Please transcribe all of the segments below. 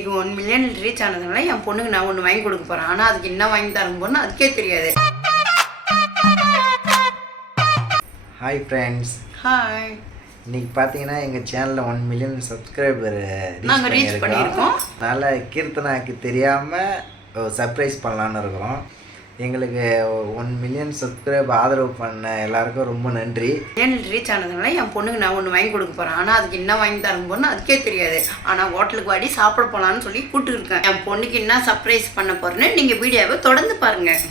இது 1 million reach ஆனதுனால என் பொண்ணுக்கு நான் ஒன்று வாங்கி கொடுக்க போகிறேன். ஆனால் அதுக்கு என்ன வாங்கி தரேன் போன்னு அதுக்கே தெரியாது. Hi friends. ஹாய். இன்றைக்கி பார்த்தீங்கன்னா எங்கள் சேனலில் 1 மில்லியன் சப்ஸ்கிரைபர் நாங்கள் ரீச் பண்ணியிருக்கோம். அதனால் கீர்த்தனாக்கு தெரியாமல் சர்ப்ரைஸ் பண்ணலான்னு இருக்கிறோம். எங்களுக்கு 1 மில்லியன் சப்ஸ்கிரைப் ஆதரவு பண்ண எல்லாருக்கும் ரொம்ப நன்றி. மில்லியன் ரீச் ஆனதுனால என் பொண்ணுக்கு நான் ஒன்று வாங்கி கொடுக்க போகிறேன். ஆனால் அதுக்கு என்ன வாங்கி தரேன் போன்னு அதுக்கே தெரியாது. ஆனால் ஹோட்டலுக்கு வாடி சாப்பிட போகலான்னு சொல்லி கூப்பிட்டுருக்கேன். என் பொண்ணுக்கு என்ன சர்ப்ரைஸ் பண்ண போகிறேன்னு நீங்கள் வீடியோவை தொடர்ந்து பாருங்கள்.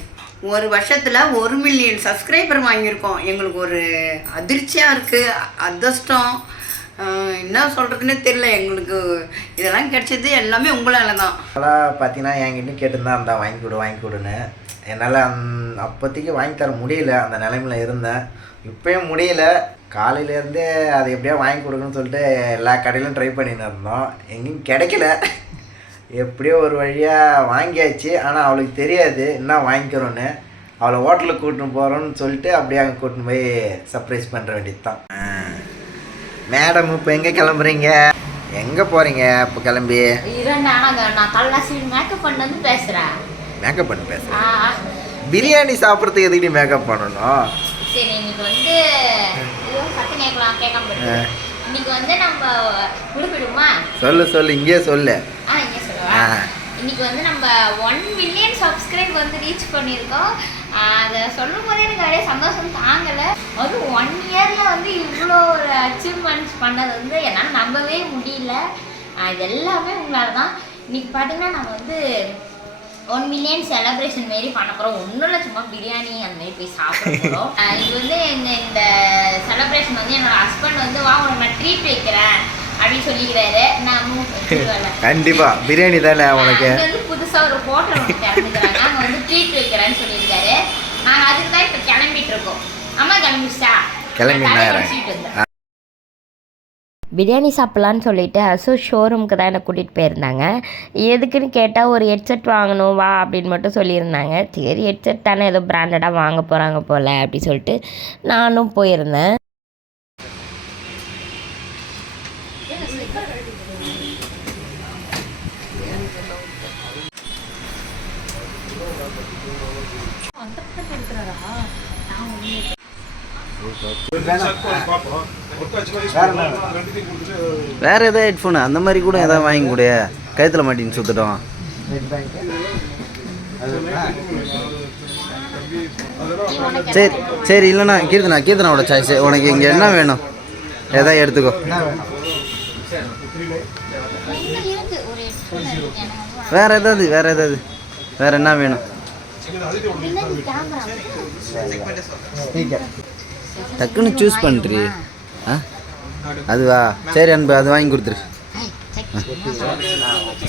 ஒரு வருஷத்தில் 1 மில்லியன் சப்ஸ்கிரைபர் வாங்கியிருக்கோம். எங்களுக்கு ஒரு அதிர்ச்சியாக இருக்குது, அதிர்ஷ்டம், என்ன சொல்கிறதுன்னே தெரியல. எங்களுக்கு இதெல்லாம் கிடைச்சது எல்லாமே உங்களால் தான். அதெல்லாம் பார்த்தீங்கன்னா என்கிட்ட கேட்டுருந்தா இருந்தால் வாங்கி கொடுன்னு. என்னால் அப்போதைக்கு வாங்கி தர முடியல, அந்த நிலைமையில் இருந்தேன். இப்போயும் முடியல. காலையிலேருந்தே அதை எப்படியா வாங்கி கொடுக்குன்னு சொல்லிட்டு எல்லா கடையிலும் ட்ரை பண்ணின்னு இருந்தோம். எங்கேயும் கிடைக்கல. எப்படியோ ஒரு வழியாக வாங்கியாச்சு. ஆனால் அவளுக்கு தெரியாது என்ன வாங்கிக்கிறோன்னு. அவளை ஹோட்டலுக்கு கூட்டின்னு போகிறோன்னு சொல்லிட்டு அப்படியே அங்கே கூட்டின்னு போய் சர்ப்ரைஸ் பண்ணுற வேண்டியது தான். மேடம் இப்போ எங்கே கிளம்புறீங்க? எங்கே போகிறீங்க இப்போ கிளம்பி? நான் கல்லாசி மேக்கப் பண்ணி வந்து பேசுகிறேன். மேக்கப் பண்ணி பேசுகிறேன்? பிரியாணி சாப்பிட்றதுக்கு எதுக்கு மேக்கப் பண்ணணும்? சரி, இன்னைக்கு வந்து சத்து கேட்கலாம், கேட்காம இன்னைக்கு வந்து நம்ம குறிப்பிடுமா? சொல்லு இங்கே சொல்லு. இங்கே சொல்லுவா. இன்னைக்கு வந்து நம்ம 1 மில்லியன் சப்ஸ்கிரைப் வந்து ரீச் பண்ணியிருக்கோம். அதை சொல்லும் போதே எனக்கு நிறைய சந்தோஷம் தாங்கலை. அது 1 இயரில் வந்து இவ்வளோ ஒரு அச்சீவ்மெண்ட்ஸ் பண்ணது வந்து என்னால் நம்பவே முடியல. இது எல்லாமே உங்களால் தான். இன்னைக்கு பார்த்தீங்கன்னா நம்ம வந்து 1 மில்லியன் செலிப்ரேஷன் மாரி பண்ண போகிறோம். ஒன்றும் இல்லை, சும்மா பிரியாணி அந்த மாதிரி போய் சாப்பிட போகிறோம். இது வந்து இந்த செலிப்ரேஷன் வந்து என்னோட ஹஸ்பண்ட் வந்து உனக்கு நான் ட்ரீட் வைக்கிறேன் அப்படின்னு சொல்லிக்கிறாரு. நான் கண்டிப்பா பிரியாணி தானே உனக்கு வந்து புதுசாக ஒரு ஹோட்டல் ஒன்று திறந்துக்கிறாங்க. நாங்கள் வந்து ட்ரீட் வைக்கிறேன்னு சொல்லியிருக்காரு. நாங்கள் அதுக்கு தான் இப்போ கிளம்பிட்டு இருக்கோம். அம்மா கிளம்பிச்சா? கிளம்பி பிரியாணி சாப்பிட்லான்னு சொல்லிட்டு அசோஸ் ஷோரூமுக்கு தான் என்னை கூட்டிகிட்டு போயிருந்தாங்க. எதுக்குன்னு கேட்டால் ஒரு ஹெட்செட் வாங்கணும் வா அப்படின்னு மட்டும் சொல்லியிருந்தாங்க. சரி, ஹெட்செட் தானே ஏதோ பிராண்டடாக வாங்க போகிறாங்க போல் அப்படி சொல்லிட்டு நானும் போயிருந்தேன். வேற ஏதாவது ஹெட்ஃபோனு அந்த மாதிரி கூட எதாவது வாங்கி கூட கழுத்தில் மாட்டின்னு சுற்றுட்டோம். சரி சரி, இல்லைண்ணா கீர்த்தனாவோட சாய்ஸ். உனக்கு இங்கே என்ன வேணும் எதாவது எடுத்துக்கோ. வேற ஏதாவது வேற என்ன வேணும்? டக்குன்னு சூஸ் பண்ணுறி. அதுவா? சரி அன்பு, அது வாங்கி கொடுத்துரு.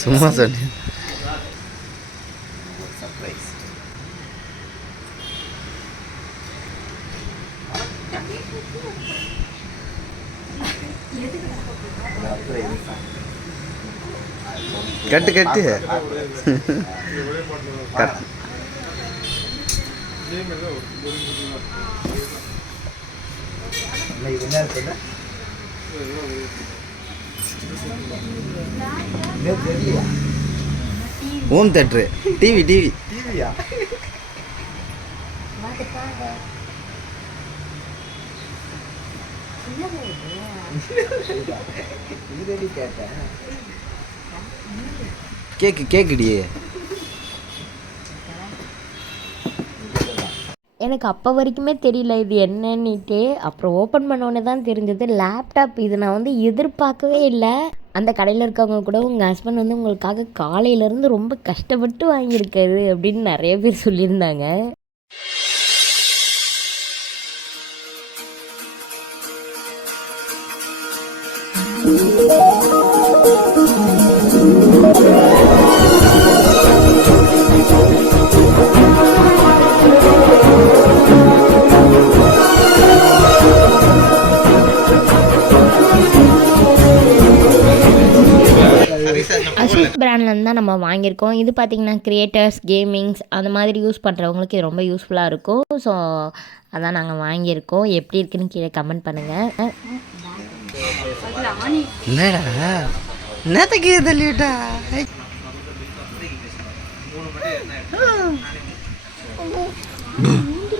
சும்மா சொல்லு. கட்டு கட்டு ஹோம் தேட்ரு, டிவியா? கேக்குடி. எனக்கு அப்போ வரைக்குமே தெரியல இது என்னன்னுட்டு. அப்புறம் ஓப்பன் பண்ணோன்னே தான் தெரிஞ்சது லேப்டாப். இது நான் வந்து எதிர்பார்க்கவே இல்லை. அந்த கடையில் இருக்கவங்க கூட உங்கள் ஹஸ்பண்ட் வந்து உங்களுக்காக காலையிலேருந்து ரொம்ப கஷ்டப்பட்டு வாங்கியிருக்காரு அப்படின்னு நிறைய பேர் சொல்லியிருந்தாங்க. அசோஸ் பிராண்ட்லேருந்து தான் நம்ம வாங்கியிருக்கோம். இது பார்த்திங்கன்னா கிரியேட்டர்ஸ், கேமிங்ஸ் அந்த மாதிரி யூஸ் பண்ணுறவங்களுக்கு இது ரொம்ப யூஸ்ஃபுல்லாக இருக்கும். ஸோ அதான் நாங்கள் வாங்கியிருக்கோம். எப்படி இருக்குன்னு கீழே கமெண்ட் பண்ணுங்கள். என்னடா என்னத்துக்கு தள்ளிவிட்டா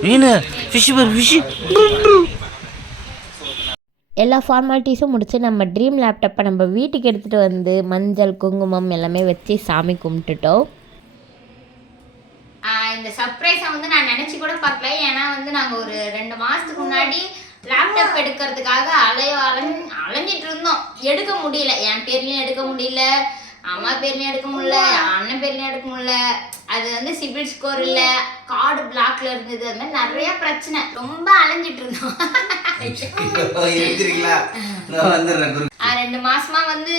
மீன் ஃபிஷ் பர் ஃபிஷ். எல்லா ஃபார்மாலிட்டிஸும் முடிச்சு நம்ம ட்ரீம் லேப்டாப்பை நம்ம வீட்டுக்கு எடுத்துகிட்டு வந்து மஞ்சள் குங்குமம் எல்லாமே வச்சு சாமி கும்பிட்டுட்டோம். இந்த சர்ப்ரைஸை வந்து நான் நினச்சி கூட பார்க்கல. ஏன்னா வந்து நாங்கள் ஒரு 2 மாதத்துக்கு முன்னாடி லேப்டாப் எடுக்கிறதுக்காக அலைஞ்சிட்டு இருந்தோம். எடுக்க முடியல, என் பேர்லேயும் எடுக்க முடியல, அம்மா பேர்லேயும் எடுக்க முடியல, அண்ணன் பேர்லேயும் எடுக்க முடியல. அது வந்து சிபில் ஸ்கோர் இல்லை, கார்டு பிளாக்ல இருந்தது, அது மாதிரி நிறைய பிரச்சனை. ரொம்ப அலைஞ்சிட்டு இருந்தோம். 2 மாசமா வந்து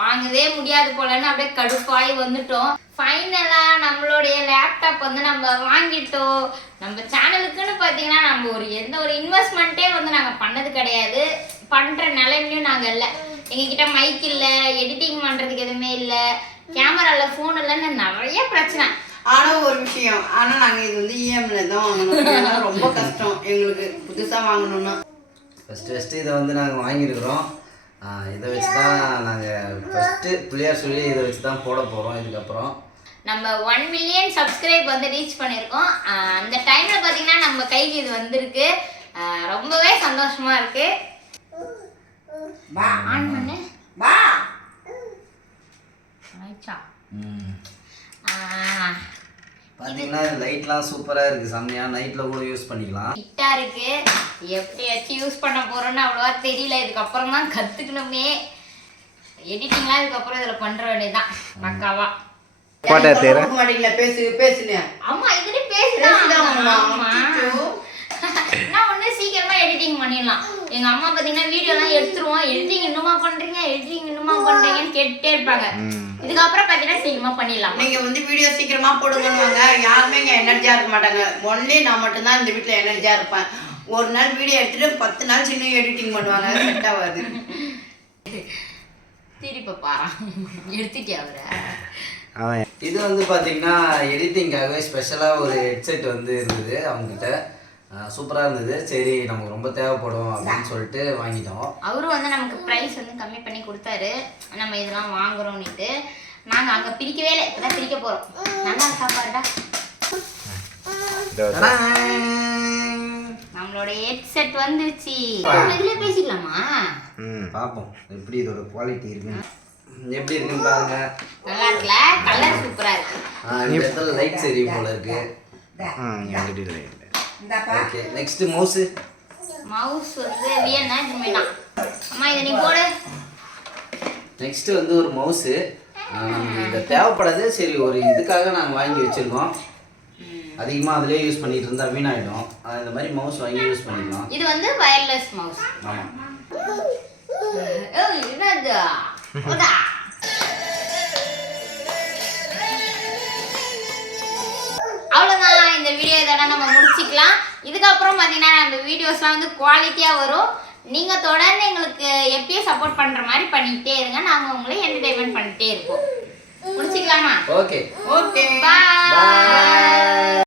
வாங்கவே முடியாது போலன்னு அப்படியே கடுப்பாய் வந்துட்டோம். ஃபைனலா நம்மளுடைய லேப்டாப் வந்து நம்ம வாங்கிட்டோம். நம்ம சேனலுக்குன்னு பார்த்தீங்கன்னா நம்ம எந்த ஒரு இன்வெஸ்ட்மெண்ட்டே வந்து நாங்கள் பண்ணது கிடையாது. பண்ணுற நிலைமையும் நாங்கள் இல்லை. எங்ககிட்ட மைக் இல்லை, எடிட்டிங் பண்ணுறதுக்கு எதுவுமே இல்லை, கேமராவில் ஃபோன் இல்லைன்னு நிறைய பிரச்சனை. ஆனால் ஒரு விஷயம், ஆனால் நாங்கள் இது வந்து இஎம்ஐல தான் வாங்கணும். ரொம்ப கஷ்டம் எங்களுக்கு புதுசாக வாங்கணும்னா. ஃபஸ்ட்டு இதை வந்து நாங்கள் வாங்கியிருக்கிறோம். இதை வச்சு தான் நாங்கள் ஃபஸ்ட்டு பிள்ளையார் சொல்லி இதை வச்சு தான் போட போகிறோம். இதுக்கப்புறம் நம்ம 1 மில்லியன் சப்ஸ்கிரைப் வந்து ரீச் பண்ணியிருக்கோம். அந்த டைமில் பார்த்தீங்கன்னா நம்ம கைக்கு இது வந்திருக்கு. ரொம்பவே சந்தோஷமாக இருக்குது. ஆன் பண்ணு வா. பார்த்தீங்கன்னா லைட்லாம் சூப்பராக இருக்குது, செம்மையாக. நைட்டில் கூட யூஸ் பண்ணிக்கலாம். ஹிட்டாக இருக்குது. எப்படியாச்சும் யூஸ் பண்ண போகிறோன்னு அவ்வளோவா தெரியல. இதுக்கப்புறம் தான் கற்றுக்கணுமே. எடிட்டிங்லாம் இதுக்கப்புறம் இதில் பண்ணுற வேண்டியதுதான் பக்காவா. மாட்டீங்களா? பேசுனே. ஆமா, இதுல பேசுதான். ஆமா, நான் ஒண்ணு சீக்கிரமா எடிட்டிங் பண்ணிடலாம். எங்க அம்மா பாத்தீங்கன்னா வீடியோலாம் எடுத்துருவோம். எடிட்டிங் இன்னுமா பண்றீங்கன்னு கேட்டுட்டே இருப்பாங்க. இதுக்கப்புறம் பாத்தீங்கன்னா சீக்கிரமா பண்ணிடலாம். நீங்க வந்து வீடியோ சீக்கிரமா போடுவாங்க. யாருமே இங்க எனர்ஜியா இருக்க மாட்டாங்க. ஒன்லி நான் மட்டும்தான் இந்த வீட்டுல எனர்ஜியா இருப்பேன். ஒரு நாள் வீடியோ எடுத்துட்டு 10 நாள் சின்ன எடிட்டிங் பண்ணுவாங்க. செட் ஆகாது. திருப்பி பாரு, எடுத்துட்டே அவரை. இது வந்து பார்த்தீங்கன்னா எடிட்டிங்காகவே ஸ்பெஷலாக ஒரு ஹெட்செட் வந்து இருந்தது அவங்ககிட்ட. சூப்பராக இருந்தது. சரி நமக்கு ரொம்ப தேவைப்படும் அப்படின்னு சொல்லிட்டு வாங்கிட்டோம். அவரும் வந்து நமக்கு ப்ரைஸ் வந்து கம்மி பண்ணி கொடுத்தாரு. நம்ம இதெல்லாம் வாங்குறோம்னுட்டு நாங்கள் அங்கே பிரிக்கவே இல்லை. இப்போதான் பிரிக்க போகிறோம். நல்லா சாப்பாடுடா. நம்மளோட ஹெட்செட் வந்துருச்சு. இதுல பேசிக்கலாமா? பார்ப்போம் எப்படி இதோட குவாலிட்டி இருக்குன்னு. எப்படி இருக்குன்னு பாருங்க. நல்லா இருக்குல்ல? கலர் சூப்பரா இருக்கு. இந்த இடத்துல லைட் சரி போல இருக்கு. Okay, next mouse. மவுஸ் வந்து வியன்னா இதுமேனா. அம்மா இத நீ போடு. நெக்ஸ்ட் வந்து ஒரு மவுஸ். நமக்கு இது தேவைப்படாது. சரி ஒரு இதுக்காக நாங்கள் வாங்கி வச்சிருக்கோம். அதிகமாக அதிலே யூஸ் பண்ணிட்டு இருந்தா வீணாயிடும். இந்த மாதிரி மவுஸ் வாங்கி யூஸ் பண்ணிக்கலாம். இது வந்து வயர்லெஸ் மவுஸ். ஆமாம். ஏய் என்னது? ஓடா. அவ்வளோதான், இந்த வீடியோ இதோட நம்ம முடிச்சுக்கலாம். இதுக்கப்புறம் பார்த்தீங்கன்னா நம்ம வீடியோஸ்லாம் வந்து குவாலிட்டியாக வரும். நீங்கள் தொடர்ந்து எங்களுக்கு எப்பயும் சப்போர்ட் பண்ணுற மாதிரி பண்ணிக்கிட்டே இருங்க. நாங்கள் உங்களை என்டர்டைன்மெண்ட் பண்ணிகிட்டே இருப்போம். முடிச்சுக்கலாமா? ஓகே. பாய்.